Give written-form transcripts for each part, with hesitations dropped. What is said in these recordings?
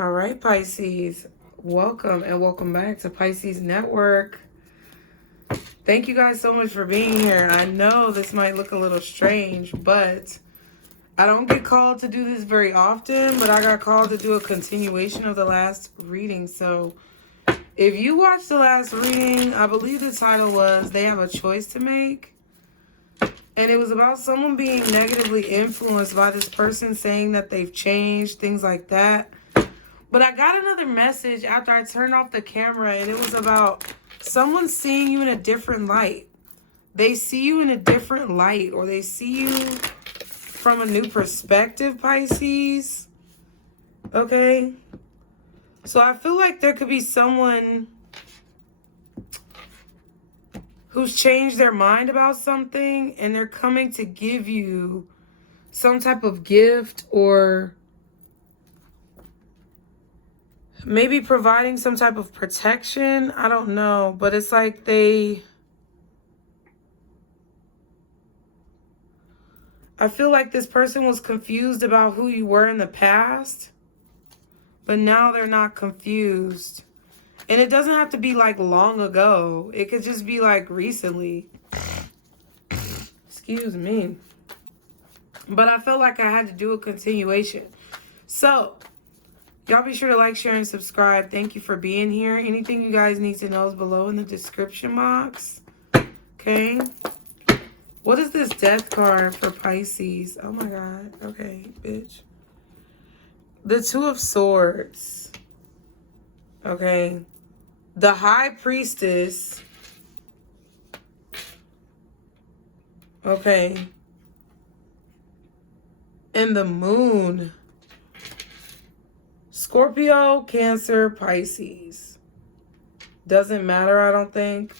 All right, Pisces, welcome and welcome back to Pisces Network. Thank you guys so much for being here. I know this might look a little strange, but I don't get called to do this very often, but I got called to do a continuation of the last reading. So if you watched the last reading, I believe the title was They Have a Choice to Make. And it was about someone being negatively influenced by this person saying that they've changed, things like that. But I got another message after I turned off the camera, and it was about someone seeing you in a different light. They see you in a different light, or they see you from a new perspective, Pisces. Okay? So I feel like there could be someone who's changed their mind about something, and they're coming to give you some type of gift, or maybe providing some type of protection. I don't know. But it's like I feel like this person was confused about who you were in the past. But now they're not confused. And it doesn't have to be like long ago. It could just be like recently. Excuse me. But I felt like I had to do a continuation. So y'all be sure to like, share, and subscribe. Thank you for being here. Anything you guys need to know is below in the description box. Okay. What is this death card for Pisces? Oh my God. Okay, bitch. The Two of Swords. Okay. The High Priestess. Okay. And the Moon. Scorpio, Cancer, Pisces. Doesn't matter, I don't think.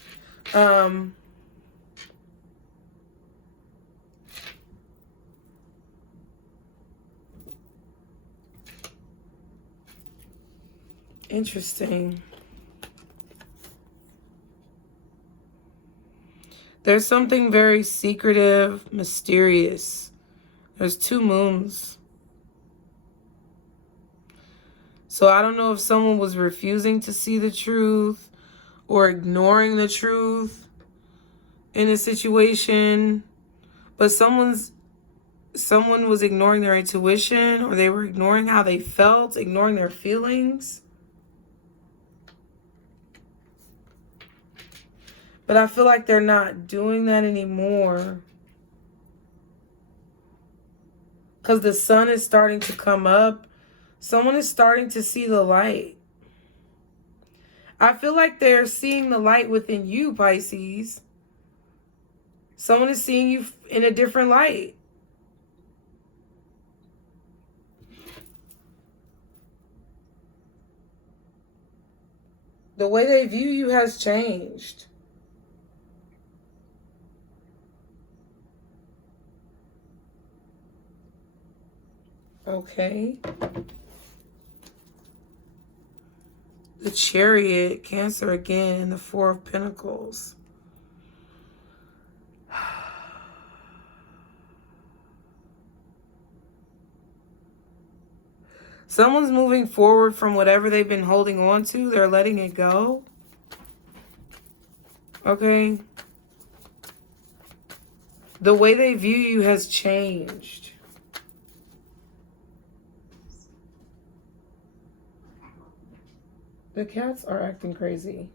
Interesting. There's something very secretive, mysterious. There's two moons. So I don't know if someone was refusing to see the truth or ignoring the truth in a situation. But someone was ignoring their intuition, or they were ignoring how they felt, ignoring their feelings. But I feel like they're not doing that anymore. Because the sun is starting to come up. Someone is starting to see the light. I feel like they're seeing the light within you, Pisces. Someone is seeing you in a different light. The way they view you has changed. Okay. The Chariot, Cancer again, and the Four of Pentacles. Someone's moving forward from whatever they've been holding on to. They're letting it go. Okay. The way they view you has changed. The cats are acting crazy.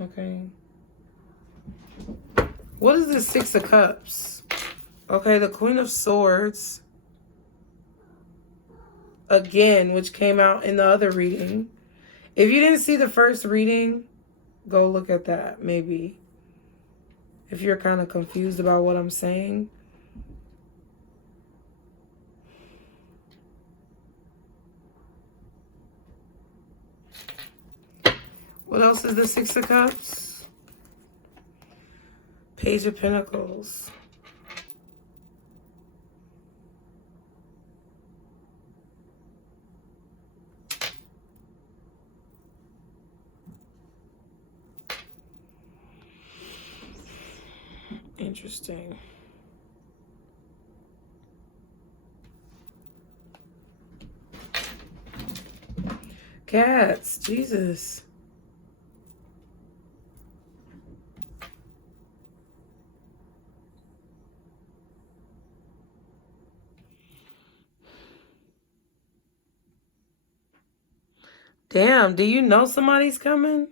Okay. What is this Six of Cups? Okay, the Queen of Swords. Again, which came out in the other reading. If you didn't see the first reading, go look at that, maybe. If you're kind of confused about what I'm saying. What else is the Six of Cups? Page of Pentacles. Interesting. Cats. Jesus. Damn, do you know somebody's coming?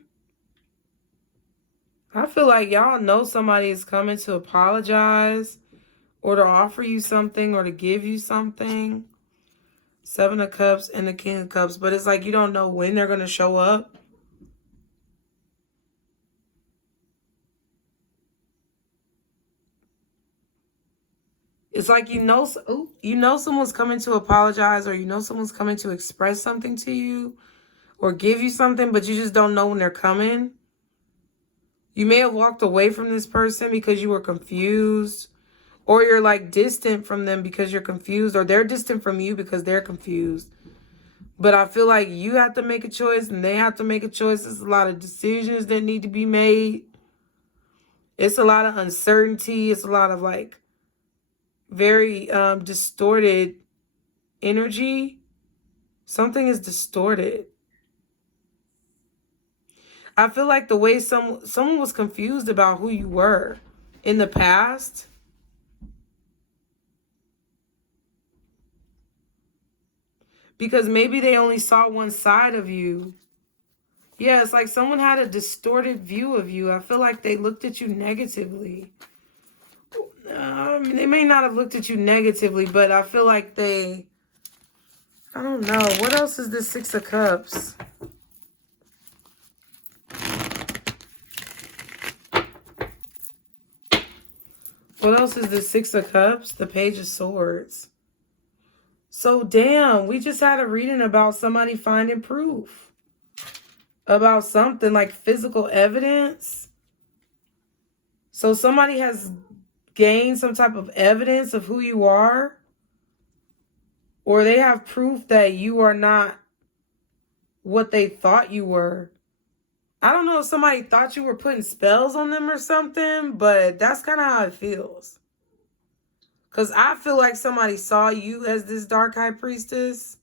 I feel like y'all know somebody is coming to apologize or to offer you something or to give you something. 7 of Cups and the King of Cups. But it's like you don't know when they're going to show up. It's like you know someone's coming to apologize, or you know someone's coming to express something to you or give you something, but you just don't know when they're coming. You may have walked away from this person because you were confused, or you're like distant from them because you're confused, or they're distant from you because they're confused. But I feel like you have to make a choice and they have to make a choice. There's a lot of decisions that need to be made. It's a lot of uncertainty. It's a lot of like very distorted energy. Something is distorted. I feel like the way someone was confused about who you were in the past. Because maybe they only saw one side of you. Yeah, it's like someone had a distorted view of you. I feel like they looked at you negatively. They may not have looked at you negatively, but I feel like I don't know. What else is this 6 of Cups? What else is the 6 of Cups? The Page of Swords. So, damn, we just had a reading about somebody finding proof. About something like physical evidence. So, somebody has gained some type of evidence of who you are. Or they have proof that you are not what they thought you were. I don't know if somebody thought you were putting spells on them or something, but that's kind of how it feels. Because I feel like somebody saw you as this dark high priestess.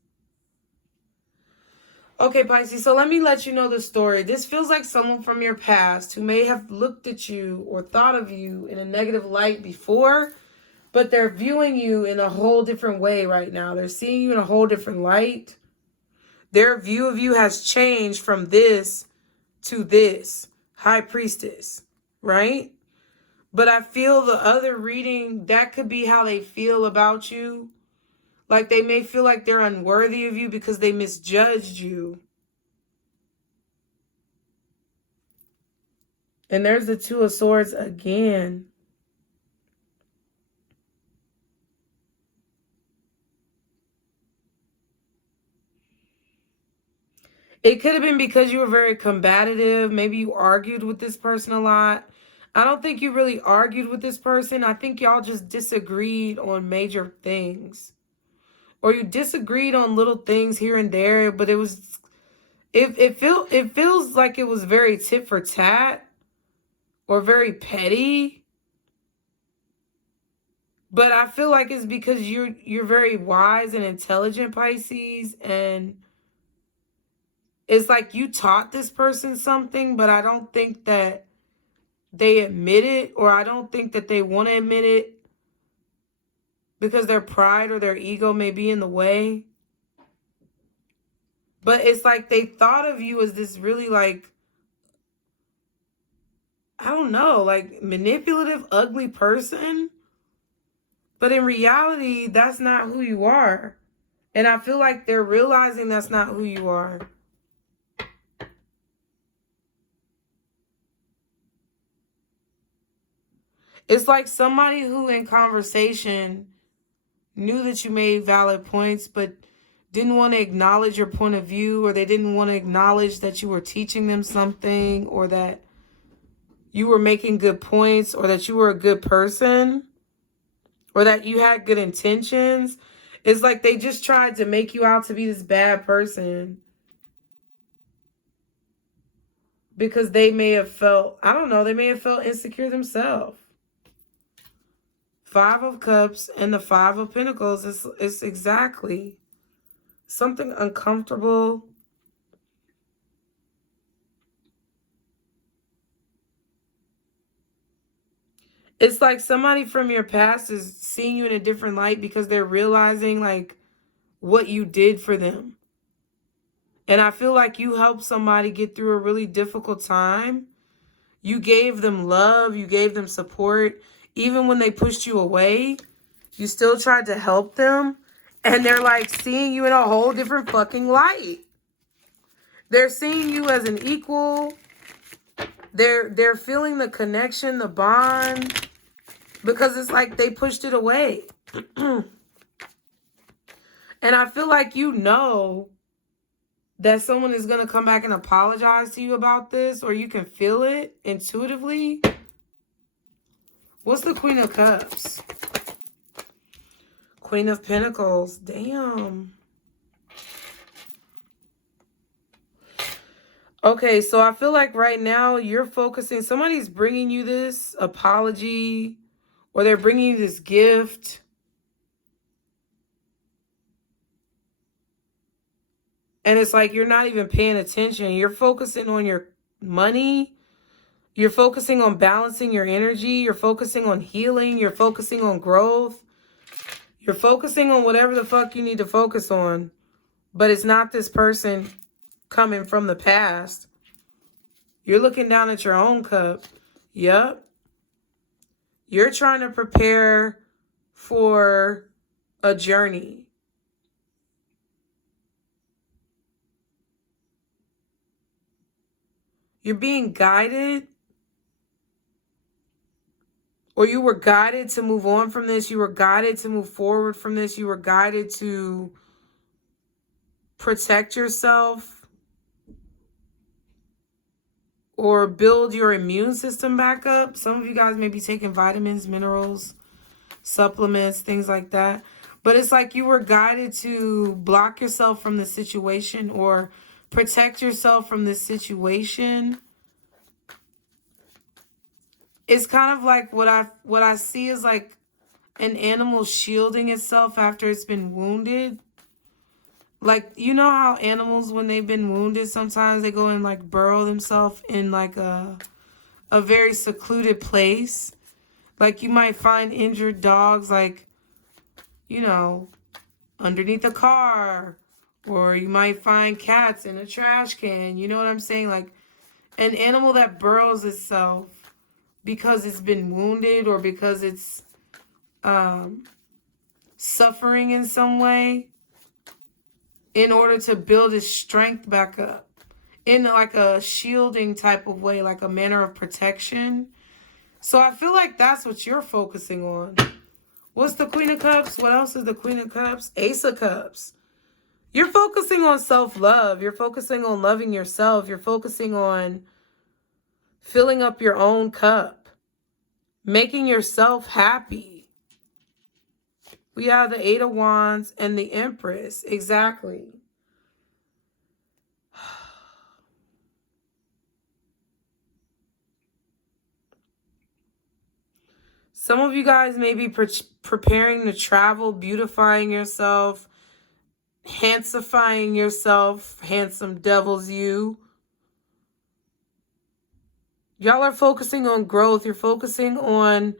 Okay, Pisces, so let me let you know the story. This feels like someone from your past who may have looked at you or thought of you in a negative light before, but they're viewing you in a whole different way right now. They're seeing you in a whole different light. Their view of you has changed from this to this, high priestess, right? But I feel the other reading, that could be how they feel about you. Like they may feel like they're unworthy of you because they misjudged you. And there's the 2 of Swords again. It could have been because you were very combative. Maybe you argued with this person a lot. I don't think you really argued with this person. I think y'all just disagreed on major things. Or you disagreed on little things here and there, but it feels like it was very tit for tat or very petty. But I feel like it's because you're very wise and intelligent, Pisces, and it's like you taught this person something, but I don't think that they admit it, or I don't think that they want to admit it because their pride or their ego may be in the way. But it's like they thought of you as this really like, I don't know, like manipulative, ugly person. But in reality, that's not who you are. And I feel like they're realizing that's not who you are. It's like somebody who in conversation knew that you made valid points, but didn't want to acknowledge your point of view, or they didn't want to acknowledge that you were teaching them something, or that you were making good points, or that you were a good person, or that you had good intentions. It's like they just tried to make you out to be this bad person because they may have felt, I don't know, they may have felt insecure themselves. 5 of Cups and the 5 of Pentacles is exactly something uncomfortable. It's like somebody from your past is seeing you in a different light because they're realizing like what you did for them. And I feel like you helped somebody get through a really difficult time. You gave them love, you gave them support. Even when they pushed you away, you still tried to help them. And they're like seeing you in a whole different fucking light. They're seeing you as an equal. They're feeling the connection, the bond. Because it's like they pushed it away. And I feel like you know that someone is going to come back and apologize to you about this, or you can feel it intuitively. What's the Queen of Cups? Queen of Pentacles. Damn. Okay, so I feel like right now you're focusing, somebody's bringing you this apology, or they're bringing you this gift. And it's like you're not even paying attention. You're focusing on your money. You're focusing on balancing your energy. You're focusing on healing. You're focusing on growth. You're focusing on whatever the fuck you need to focus on. But it's not this person coming from the past. You're looking down at your own cup. Yep. You're trying to prepare for a journey. You're being guided, or you were guided to move on from this. You were guided to move forward from this. You were guided to protect yourself or build your immune system back up. Some of you guys may be taking vitamins, minerals, supplements, things like that. But it's like you were guided to block yourself from the situation or protect yourself from this situation. It's kind of like what I see is like an animal shielding itself after it's been wounded. Like, you know how animals, when they've been wounded, sometimes they go and like burrow themselves in like a very secluded place. Like you might find injured dogs like, you know, underneath a car, or you might find cats in a trash can. You know what I'm saying? Like an animal that burrows itself because it's been wounded or because it's suffering in some way in order to build its strength back up in like a shielding type of way, like a manner of protection. So I feel like that's what you're focusing on. What's the Queen of Cups? What else is the Queen of Cups? Ace of Cups. You're focusing on self-love. You're focusing on loving yourself. You're focusing on filling up your own cup, making yourself happy. We have the Eight of Wands and the Empress. Exactly. Some of you guys may be preparing to travel, beautifying yourself, handsifying yourself, handsome devils you. Y'all are focusing on growth. You're focusing on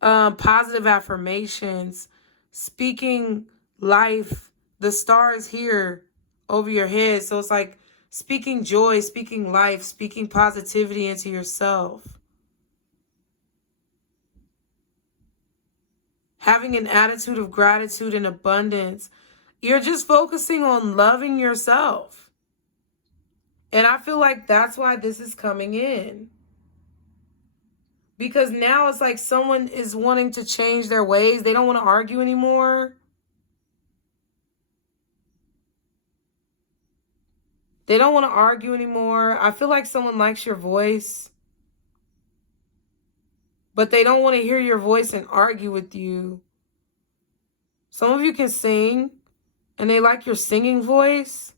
positive affirmations, speaking life. The star is here over your head. So it's like speaking joy, speaking life, speaking positivity into yourself. Having an attitude of gratitude and abundance. You're just focusing on loving yourself. And I feel like that's why this is coming in. Because now it's like someone is wanting to change their ways. They don't want to argue anymore. They don't want to argue anymore. I feel like someone likes your voice, but they don't want to hear your voice and argue with you. Some of you can sing, and they like your singing voice.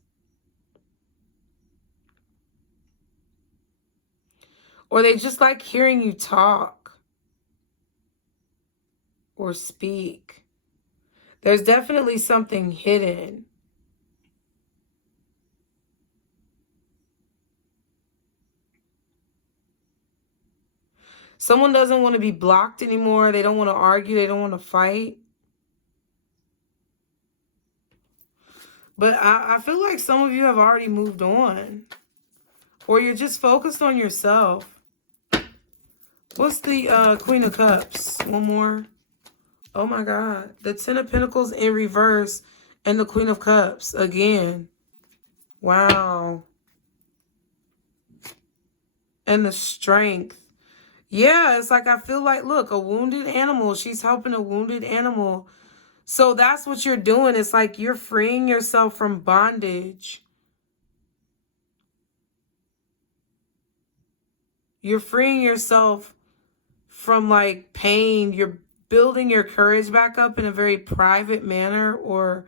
Or they just like hearing you talk or speak. There's definitely something hidden. Someone doesn't want to be blocked anymore. They don't want to argue. They don't want to fight. But I feel like some of you have already moved on. Or you're just focused on yourself. What's the Queen of Cups? One more. Oh my God. The Ten of Pentacles in reverse and the Queen of Cups again. Wow. And the Strength. Yeah, it's like I feel like, look, a wounded animal. She's helping a wounded animal. So that's what you're doing. It's like you're freeing yourself from bondage. You're freeing yourself from like pain. You're building your courage back up in a very private manner or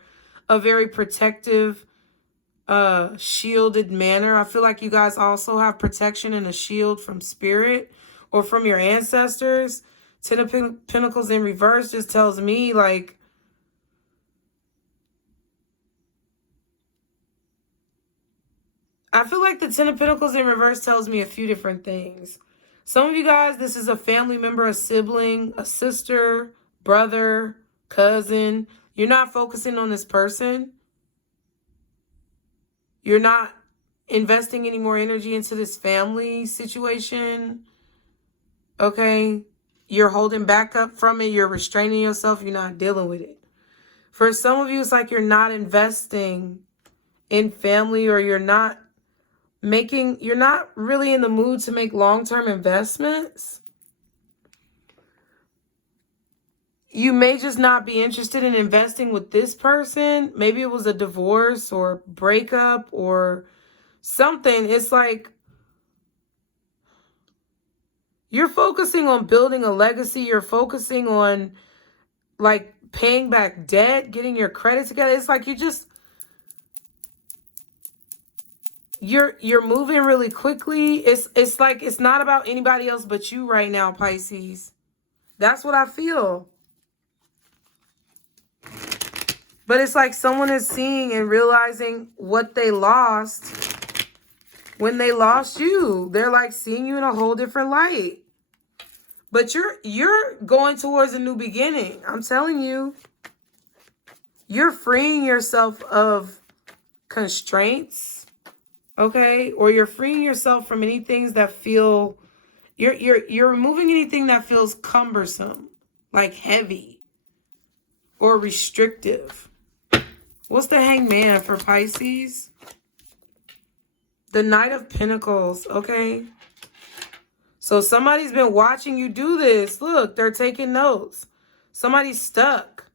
a very protective, shielded manner. I feel like you guys also have protection and a shield from spirit or from your ancestors. Ten of Pentacles in reverse just tells me like, I feel like the Ten of Pentacles in reverse tells me a few different things. Some of you guys, this is a family member, a sibling, a sister, brother, cousin. You're not focusing on this person. You're not investing any more energy into this family situation. Okay? You're holding back up from it. You're restraining yourself. You're not dealing with it. For some of you, it's like you're not investing in family, or you're not really in the mood to make long-term investments. You may just not be interested in investing with this person. Maybe it was a divorce or breakup or something. It's like you're focusing on building a legacy. You're focusing on like paying back debt, getting your credit together. It's like you're moving really quickly. It's like it's not about anybody else but you right now, Pisces. That's what I feel. But it's like someone is seeing and realizing what they lost when they lost you. They're like seeing you in a whole different light. But you're going towards a new beginning. I'm telling you. You're freeing yourself of constraints, okay? Or you're freeing yourself from anything that feel you're removing anything that feels cumbersome, like heavy or restrictive. What's the Hangman for Pisces? The Knight of Pentacles, okay? So somebody's been watching you do this. Look, they're taking notes. Somebody's stuck.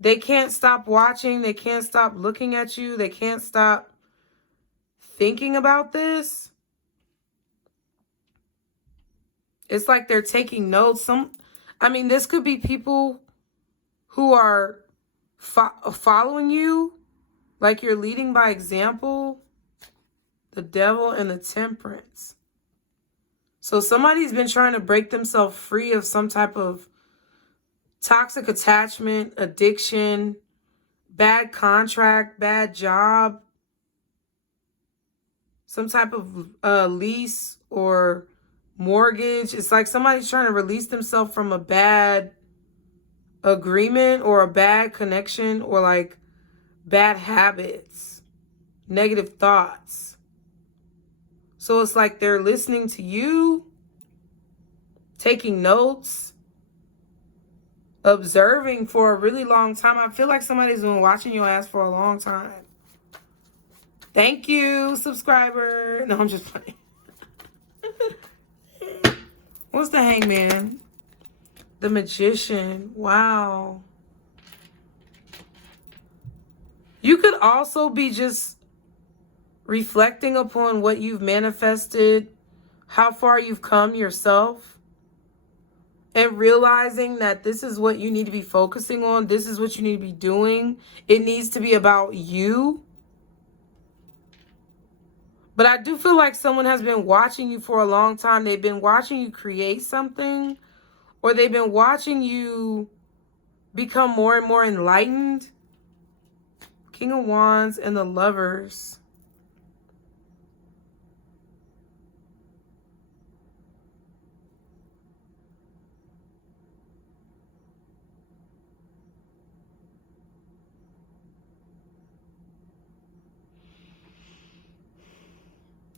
They can't stop watching. They can't stop looking at you. They can't stop thinking about this. It's like they're taking notes. This could be people who are following you, like you're leading by example. The Devil and the Temperance. So somebody's been trying to break themselves free of some type of toxic attachment, addiction, bad contract, bad job, some type of lease or mortgage. It's like somebody's trying to release themselves from a bad agreement or a bad connection or like bad habits, negative thoughts. So it's like they're listening to you, taking notes, observing for a really long time. I feel like somebody's been watching your ass for a long time. Thank you, subscriber. No, I'm just playing. What's the Hangman? The Magician. Wow. You could also be just reflecting upon what you've manifested, how far you've come yourself, and realizing that this is what you need to be focusing on. This is what you need to be doing. It needs to be about you. But I do feel like someone has been watching you for a long time. They've been watching you create something, or they've been watching you become more and more enlightened. King of Wands and the Lovers.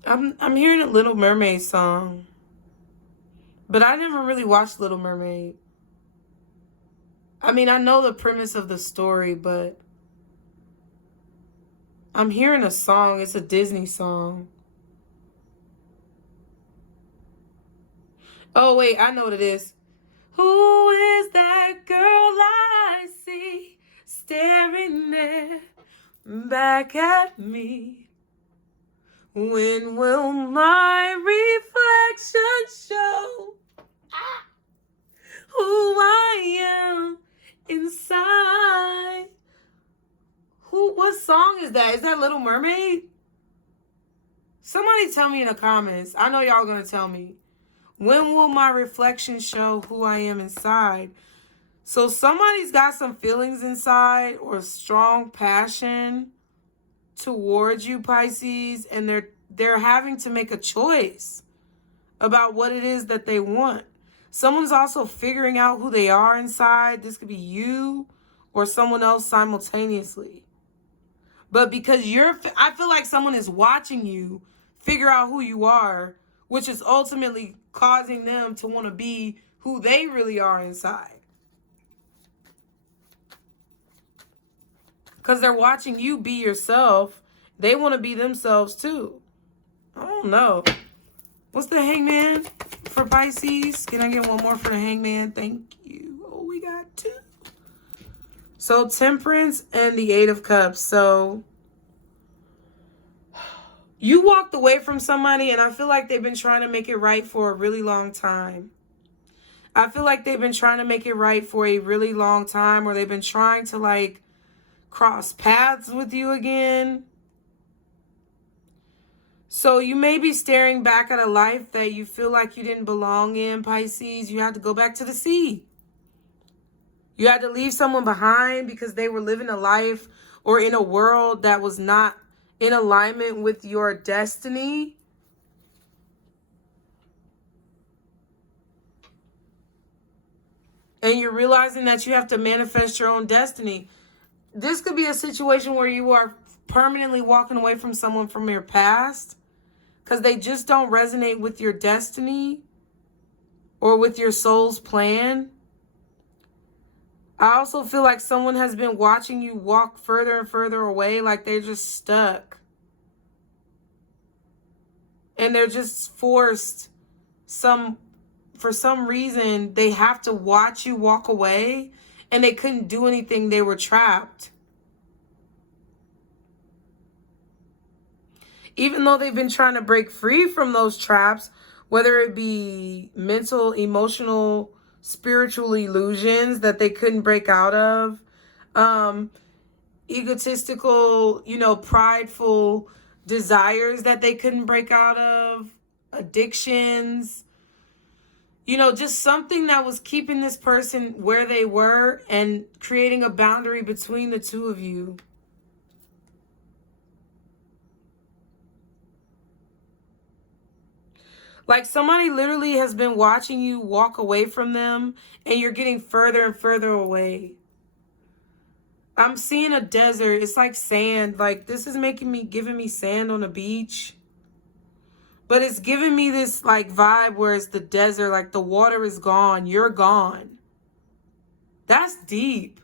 I'm hearing a Little Mermaid song. But I never really watched Little Mermaid. I mean, I know the premise of the story, but I'm hearing a song. It's a Disney song. Oh, wait, I know what it is. Who is that girl I see staring there back at me? When will my reflection show who I am inside? What song is that? Is that Little Mermaid? Somebody tell me in the comments. I know y'all gonna tell me. When will my reflection show who I am inside? So somebody's got some feelings inside or strong passion towards you, Pisces, and they're having to make a choice about what it is that they want. Someone's also figuring out who they are inside. This could be you or someone else simultaneously. But because I feel like someone is watching you figure out who you are, which is ultimately causing them to want to be who they really are inside. Because they're watching you be yourself. They want to be themselves too. I don't know. What's the Hangman for Pisces? Can I get one more for the Hangman? Thank you. Oh, we got 2. So Temperance and the 8 of Cups. So you walked away from somebody and I feel like they've been trying to make it right for a really long time. I feel like they've been trying to make it right for a really long time, or they've been trying to like cross paths with you again. So you may be staring back at a life that you feel like you didn't belong in, Pisces. You had to go back to the sea. You had to leave someone behind because they were living a life or in a world that was not in alignment with your destiny. And you're realizing that you have to manifest your own destiny. This could be a situation where you are permanently walking away from someone from your past because they just don't resonate with your destiny or with your soul's plan. I also feel like someone has been watching you walk further and further away, like they're just stuck. And they're just forced for some reason, they have to watch you walk away and they couldn't do anything. They were trapped. Even though they've been trying to break free from those traps, whether it be mental, emotional, spiritual illusions that they couldn't break out of, egotistical, prideful desires that they couldn't break out of, addictions, just something that was keeping this person where they were and creating a boundary between the two of you. Like somebody literally has been watching you walk away from them and you're getting further and further away. I'm seeing a desert. It's like sand. Like this is giving me sand on a beach. But it's giving me this like vibe where it's the desert, like the water is gone. You're gone. That's deep.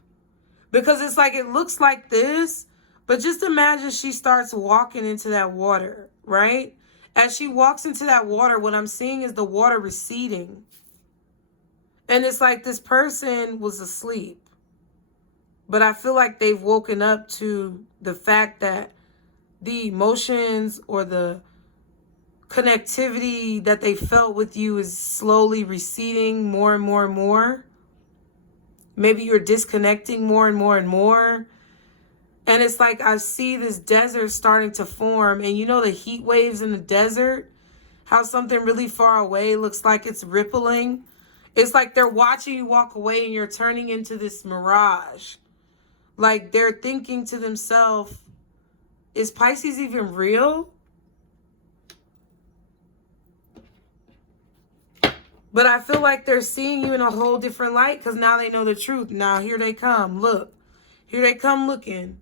Because it's like, it looks like this, but just imagine she starts walking into that water, right? As she walks into that water, what I'm seeing is the water receding. And it's like this person was asleep. But I feel like they've woken up to the fact that the emotions or the connectivity that they felt with you is slowly receding more and more and more. Maybe you're disconnecting more and more and more. And it's like I see this desert starting to form. And the heat waves in the desert, how something really far away looks like it's rippling. It's like they're watching you walk away and you're turning into this mirage. Like they're thinking to themselves, is Pisces even real? But I feel like they're seeing you in a whole different light because now they know the truth. Now here they come. Look. Here they come looking.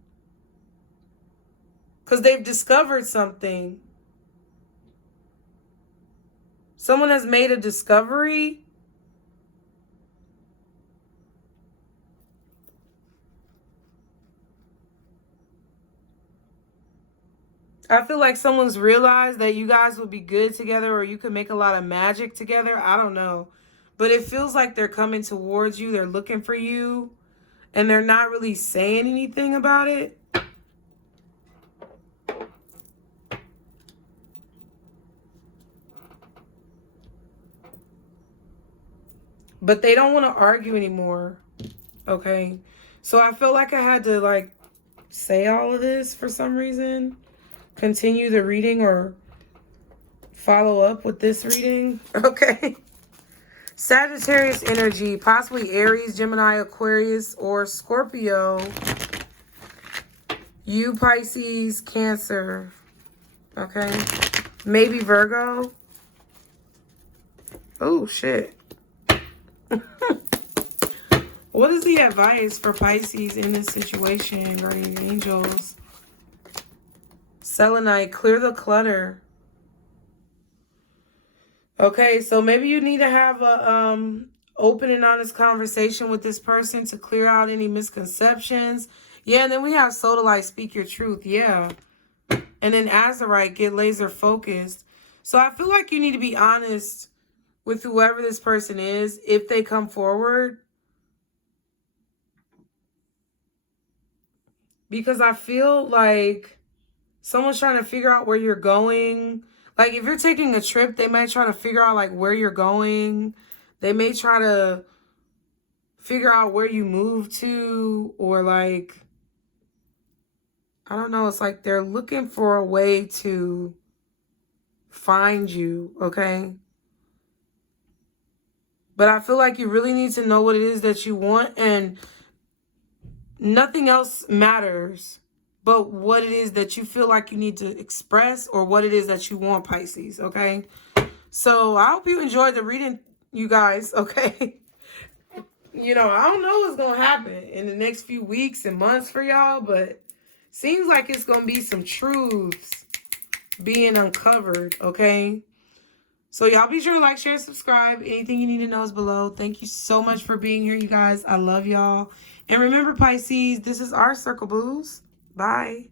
Because they've discovered something. Someone has made a discovery. I feel like someone's realized that you guys would be good together, or you could make a lot of magic together. I don't know. But it feels like they're coming towards you. They're looking for you. And they're not really saying anything about it. But they don't want to argue anymore. Okay. So I feel like I had to like say all of this for some reason. Continue the reading or follow up with this reading. Okay. Sagittarius energy, possibly Aries, Gemini, Aquarius, or Scorpio. You, Pisces, Cancer. Okay. Maybe Virgo. Oh, shit. What is the advice for Pisces in this situation, guardian angels? Selenite, clear the clutter. Okay, so maybe you need to have a open and honest conversation with this person to clear out any misconceptions. Yeah, and then we have Sodalite, speak your truth. Yeah. And then Azurite, get laser focused. So I feel like you need to be honest with whoever this person is if they come forward. Because I feel like someone's trying to figure out where you're going. Like, if you're taking a trip, they might try to figure out, like, where you're going. They may try to figure out where you moved to. Or, like, I don't know. It's like they're looking for a way to find you, okay? But I feel like you really need to know what it is that you want. And nothing else matters but what it is that you feel like you need to express or what it is that you want, Pisces, okay? So I hope you enjoyed the reading, you guys, okay? You know, I don't know what's going to happen in the next few weeks and months for y'all, but seems like it's going to be some truths being uncovered, okay? So y'all be sure to like, share, and subscribe. Anything you need to know is below. Thank you so much for being here, you guys. I love y'all. And remember, Pisces, this is our Circle Booze. Bye.